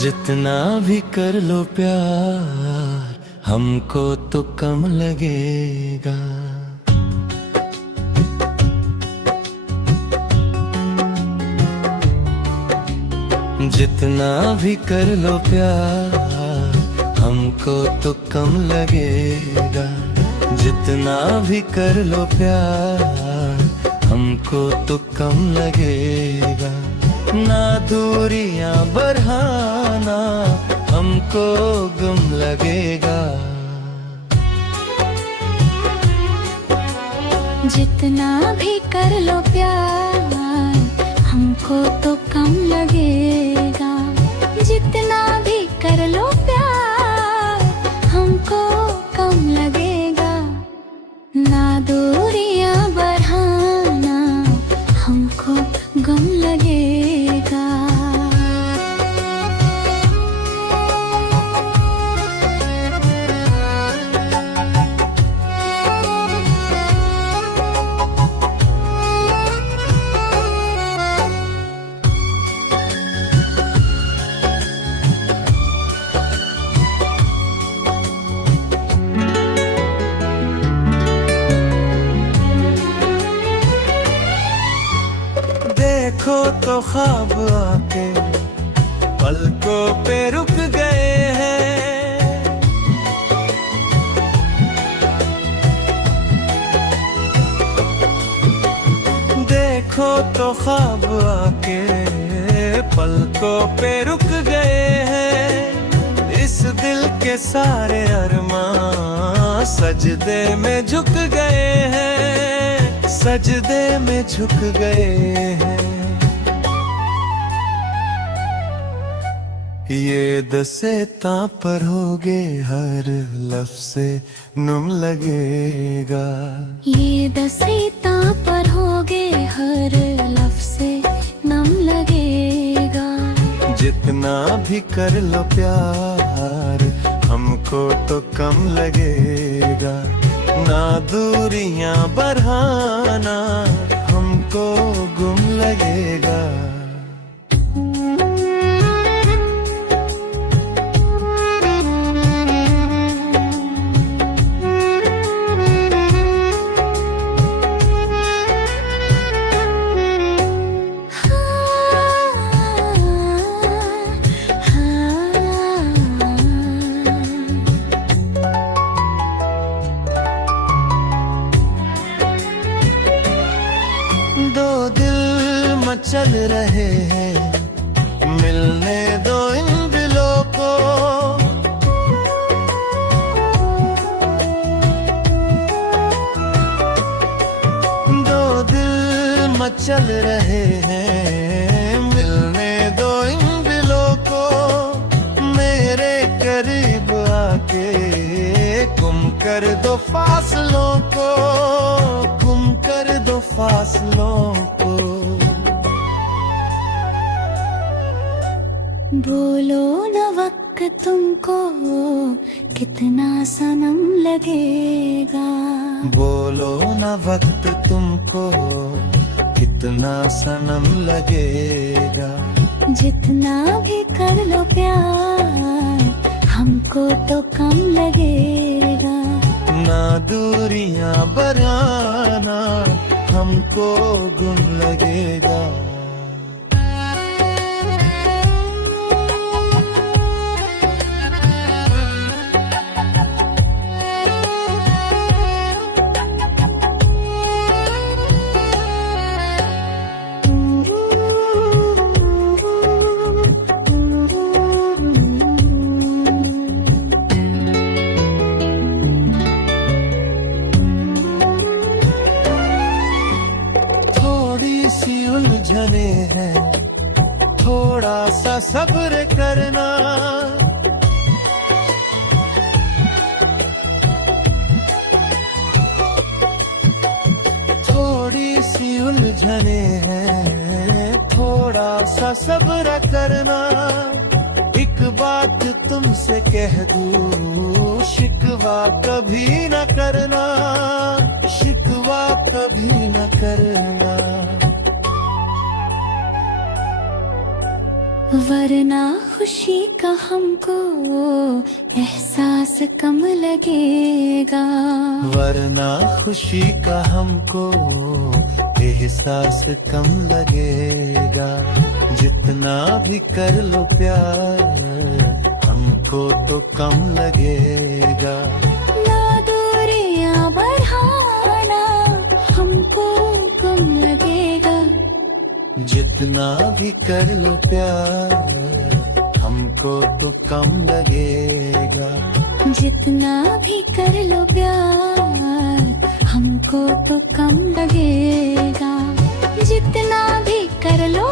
जितना भी कर लो प्यार हमको तो कम लगेगा। जितना भी कर लो प्यार हमको तो कम लगेगा। जितना भी कर लो प्यार हमको तो कम लगेगा। ना दूरियां बढ़ाना हमको गम लगेगा। जितना भी कर लो प्यार हमको तो कम लगेगा। जितना भी कर लो प्यार हमको कम लगेगा। ना दूरियां बढ़ाना हमको गम लगेगा। देखो तो ख्वाब आके पलकों पे रुक गए हैं। देखो तो ख्वाब आके पलकों पे रुक गए हैं। इस दिल के सारे अरमां सजदे में झुक गए हैं। सजदे में झुक गए हैं। ये दसे पर होगे हर लफ्ज़ से नुम लगेगा। ये दसे पर होगे हर लफ्ज़ से नम लगेगा। जितना भी कर लो प्यार हमको तो कम लगेगा। ना दूरियां बढ़ाना हमको गुम लगेगा। दो दिल मचल रहे हैं मिलने दो इन दिलों को। दो दिल मचल रहे हैं मिलने दो इन दिलों को। मेरे करीब आके गुम कर दो फासलों को। गुम कर दो फासलों को। बोलो न वक्त तुमको कितना सनम लगेगा। बोलो न वक्त तुमको कितना सनम लगेगा। जितना भी कर लो प्यार हमको तो कम लगेगा। ना दूरियां बढ़ाना हमको गुम लगेगा। उलझने हैं थोड़ा सा सब्र करना। थोड़ी सी उलझने हैं थोड़ा सा सब्र करना। एक बात तुमसे कह दूं शिकवा कभी न करना। शिकवा कभी न करना। वरना खुशी का हमको एहसास कम लगेगा। वरना खुशी का हमको एहसास कम लगेगा। जितना भी कर लो प्यार हमको तो कम लगेगा। ना दूरियां बढ़ाना हमको कम लगेगा। जितना भी कर लो प्यार हमको तो कम लगेगा। जितना भी कर लो प्यार हमको तो कम लगेगा। जितना भी कर लो